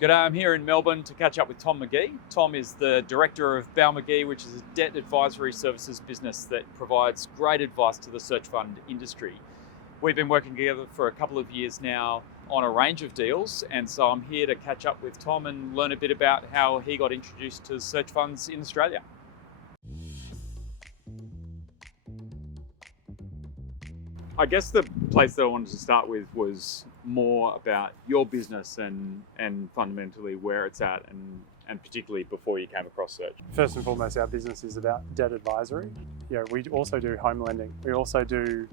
G'day, I'm here in Melbourne to catch up with Tom Magee. Tom is the director of Balmaghie, which is a debt advisory services business that provides great advice to the search fund industry. We've been working together for a couple of years now on a range of deals, and so I'm here to catch up with Tom and learn a bit about how he got introduced to search funds in Australia. I guess the place that I wanted to start with was more about your business and fundamentally where it's at and particularly before you came across search. First and foremost, our business is about debt advisory. We also do home lending. We also do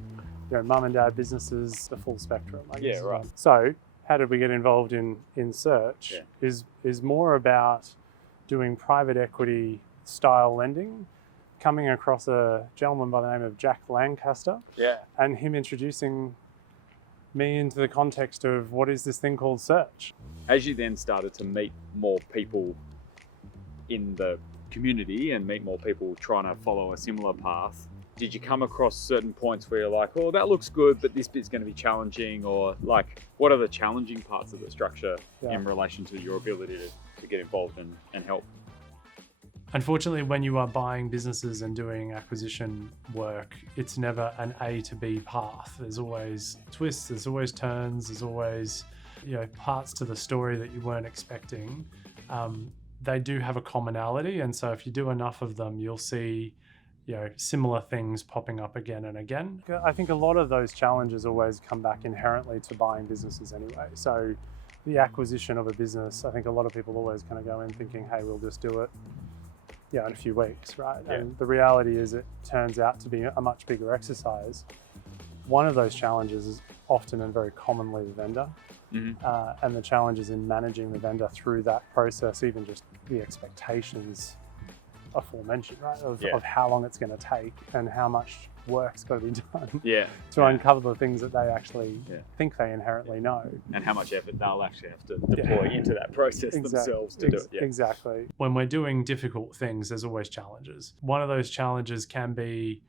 mum and dad businesses, the full spectrum, I guess. Yeah, right. So how did we get involved in search is more about doing private equity style lending, coming across a gentleman by the name of Jack Lancaster, and him introducing me into the context of what is this thing called search. As you then started to meet more people in the community and meet more people trying to follow a similar path, did you come across certain points where you're like, oh, that looks good, but this bit's going to be challenging? Or like, what are the challenging parts of the structure in relation to your ability to get involved and help? Unfortunately, when you are buying businesses and doing acquisition work, it's never an A to B path. There's always twists, there's always turns, there's always parts to the story that you weren't expecting. They do have a commonality, and so if you do enough of them, you'll see similar things popping up again and again. I think a lot of those challenges always come back inherently to buying businesses anyway. So the acquisition of a business, I think a lot of people always kind of go in thinking, hey, we'll just do it in a few weeks, right? Yeah. And the reality is it turns out to be a much bigger exercise. One of those challenges is often and very commonly the vendor. And the challenges in managing the vendor through that process, even just the expectations aforementioned, right? Of how long it's going to take and how much work's got to be done to uncover the things that they actually think they inherently know. And how much effort they'll actually have to deploy into that process themselves to do it. Exactly. When we're doing difficult things, there's always challenges. One of those challenges can be,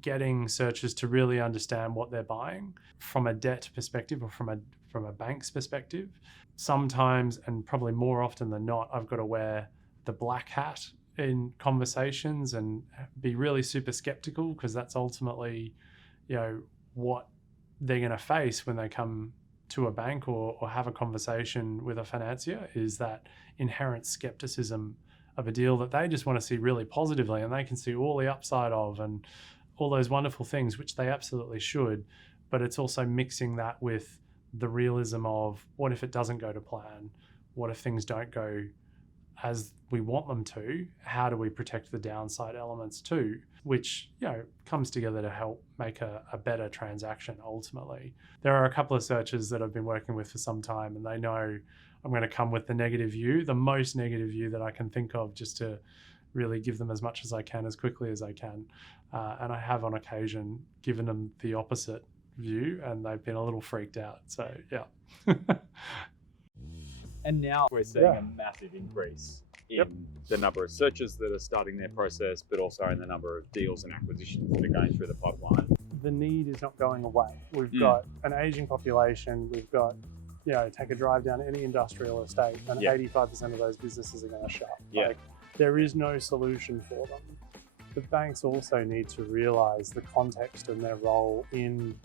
getting searchers to really understand what they're buying from a debt perspective or from a bank's perspective. Sometimes, and probably more often than not, I've got to wear the black hat in conversations and be really super skeptical, because that's ultimately, what they're going to face when they come to a bank or have a conversation with a financier, is that inherent skepticism of a deal that they just want to see really positively, and they can see all the upside of and all those wonderful things, which they absolutely should. But it's also mixing that with the realism of, what if it doesn't go to plan? What if things don't go as we want them to? How do we protect the downside elements too? Which, comes together to help make a better transaction ultimately. There are a couple of searchers that I've been working with for some time, and they know I'm going to come with the negative view, the most negative view that I can think of, just to really give them as much as I can, as quickly as I can. And I have on occasion given them the opposite view, and they've been a little freaked out. So, And now we're seeing a massive increase in the number of searchers that are starting their process, but also in the number of deals and acquisitions that are going through the pipeline. The need is not going away. We've got an aging population. We've got, take a drive down any industrial estate, and 85% of those businesses are going to shut. Like, there is no solution for them. The banks also need to realize the context and their role in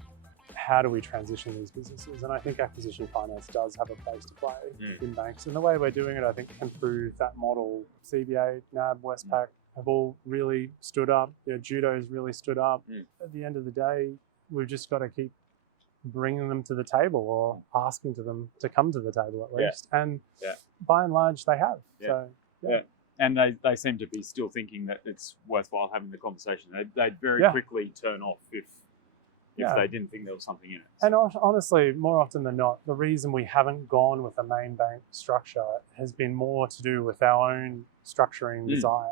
how do we transition these businesses? And I think acquisition finance does have a place to play in banks. And the way we're doing it, I think, can prove that model. CBA, NAB, Westpac have all really stood up. Judo's really stood up. At the end of the day, we've just got to keep bringing them to the table, or asking to them to come to the table at least. And by and large, they have. And they seem to be still thinking that it's worthwhile having the conversation. They'd very quickly turn off if they didn't think there was something in it. And honestly, more often than not, the reason we haven't gone with the main bank structure has been more to do with our own structuring desire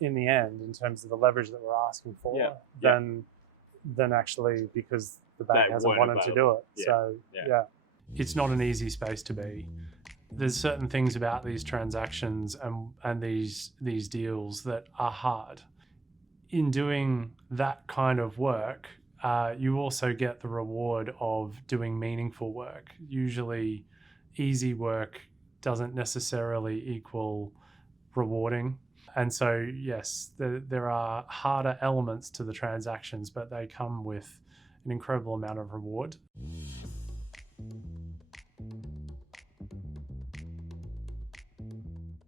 in the end, in terms of the leverage that we're asking for, than actually because the bank hasn't wanted to do it. It's not an easy space to be. There's certain things about these transactions and these deals that are hard. In doing that kind of work, you also get the reward of doing meaningful work. Usually easy work doesn't necessarily equal rewarding. And so, yes, there are harder elements to the transactions, but they come with an incredible amount of reward.